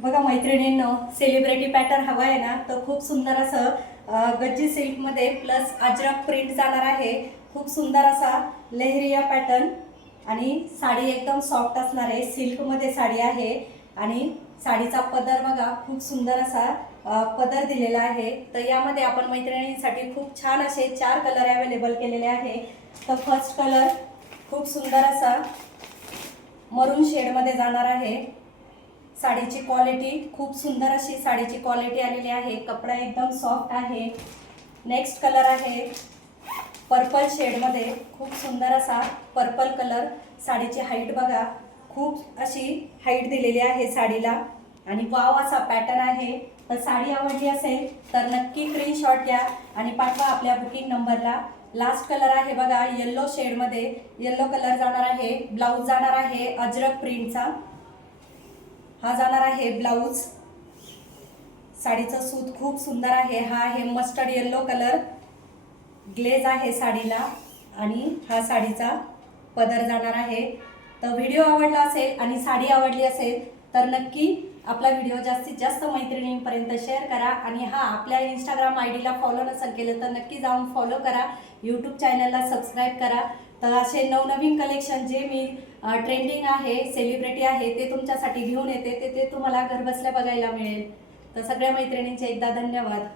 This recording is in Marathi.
बघा मैत्रिणींनो, सेलिब्रिटी पॅटर्न हवा आहे ना तर खूप सुंदर असं गज्जी सिल्क मध्ये प्लस अजरक प्रिंट जाणार आहे। खूप सुंदर असा लेहरिया पॅटर्न आणि साडी एकदम सॉफ्ट असणार आहे। सिल्क मध्ये साडी आहे आणि साडीचा पदर बघा खूप सुंदर असा पदर दिलेला आहे। तर यामध्ये आपण मैत्रिणींसाठी खूप छान असे 4 कलर अवेलेबल केलेले आहे। तर फर्स्ट कलर खूप सुंदर असा मरून शेड मध्ये जाणार आहे। साडीची क्वालिटी खूप सुंदर अशी साडीची क्वालिटी आलेली आहे। कपडा एकदम सॉफ्ट आहे। नेक्स्ट कलर आहे पर्पल शेड मध्ये, खूप सुंदर असा पर्पल कलर। साडीची हाईट बघा, खूप अशी हाईट दिलेली आहे साडीला आणि वाव असा पॅटर्न आहे। तर साडी आवडली असेल तर नक्की स्क्रीनशॉट घ्या आणि पाठवा आपल्या बुकिंग नंबरला। लास्ट कलर आहे बघा येलो शेड मध्ये, येलो कलर जाणार आहे। ब्लाउज जाणार आहे अजरक प्रिंटचा, हा जाणार आहे ब्लाउज। साडीचं सूत खूप सुंदर आहे। हा आहे मस्टर्ड येलो कलर, ग्लेज आहे साडीला आणि हा साडीचा पदर जाणार आहे। तर व्हिडिओ आवडला असेल आणि साडी आवडली असेल तर नक्की आपला व्हिडिओ जास्तीत जास्त मैत्रिणींपर्यंत शेअर करा आणि हा आपल्या इंस्टाग्राम आयडीला फॉलो नसेल केलं तर नक्की जाऊन फॉलो करा। यूट्यूब चॅनलला सबस्क्राईब करा। तर असे नवनवीन कलेक्शन जे मी ट्रेंडिंग आहे, सेलिब्रिटी आहे ते तुमच्यासाठी घेऊन येते, ते तुम्हाला घर बसल्या बघायला मिळेल। तर सगळ्या मैत्रिणींचे एकदा धन्यवाद।